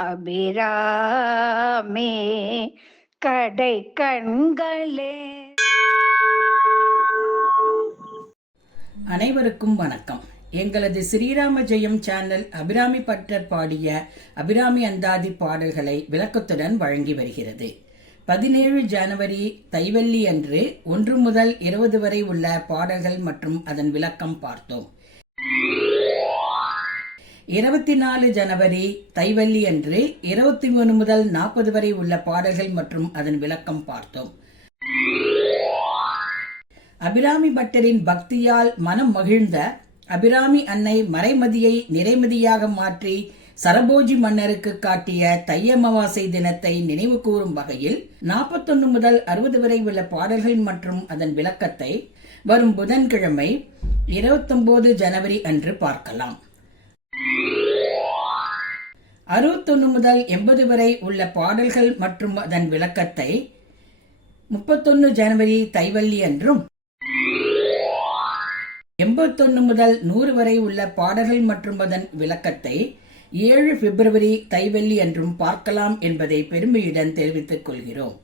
அபிராமே கடை கண்களே. அனைவருக்கும் வணக்கம். எங்களது ஸ்ரீராம ஜெயம் சேனல் அபிராமி பட்டர் பாடிய அபிராமி அந்தாதி பாடல்களை விளக்கத்துடன் வழங்கி வருகிறது. பதினேழு ஜனவரி தைவல்லி அன்று ஒன்று முதல் இருபது வரை உள்ள பாடல்கள் மற்றும் அதன் விளக்கம் பார்த்தோம். இருபத்தி நாலு ஜனவரி தைவல்லி அன்று இருபத்தி மூணு முதல் நாற்பது வரை உள்ள பாடல்கள் மற்றும் அதன் விளக்கம் பார்த்தோம். அபிராமி பட்டரின் பக்தியால் மனம் மகிழ்ந்த அபிராமி அன்னை மறைமதியை நிறைமதியாக மாற்றி சரபோஜி மன்னருக்கு காட்டிய தையமாவாசை தினத்தை நினைவு கூறும் வகையில் நாற்பத்தொன்னு முதல் அறுபது வரை உள்ள பாடல்கள் மற்றும் அதன் விளக்கத்தை வரும் புதன்கிழமை இருபத்தொன்பது ஜனவரி அன்று பார்க்கலாம். அறுபத்தொன்னு முதல் எண்பது வரை உள்ள பாடல்கள் மற்றும் அதன் விளக்கத்தை முப்பத்தொன்னு ஜனவரி தைவல்லி அன்றும் எண்பத்தொன்னு முதல் நூறு வரை உள்ள பாடல்கள் மற்றும் அதன் விளக்கத்தை ஏழு பிப்ரவரி தைவல்லி என்றும் பார்க்கலாம் என்பதை பெருமையுடன் தெரிவித்துக் கொள்கிறோம்.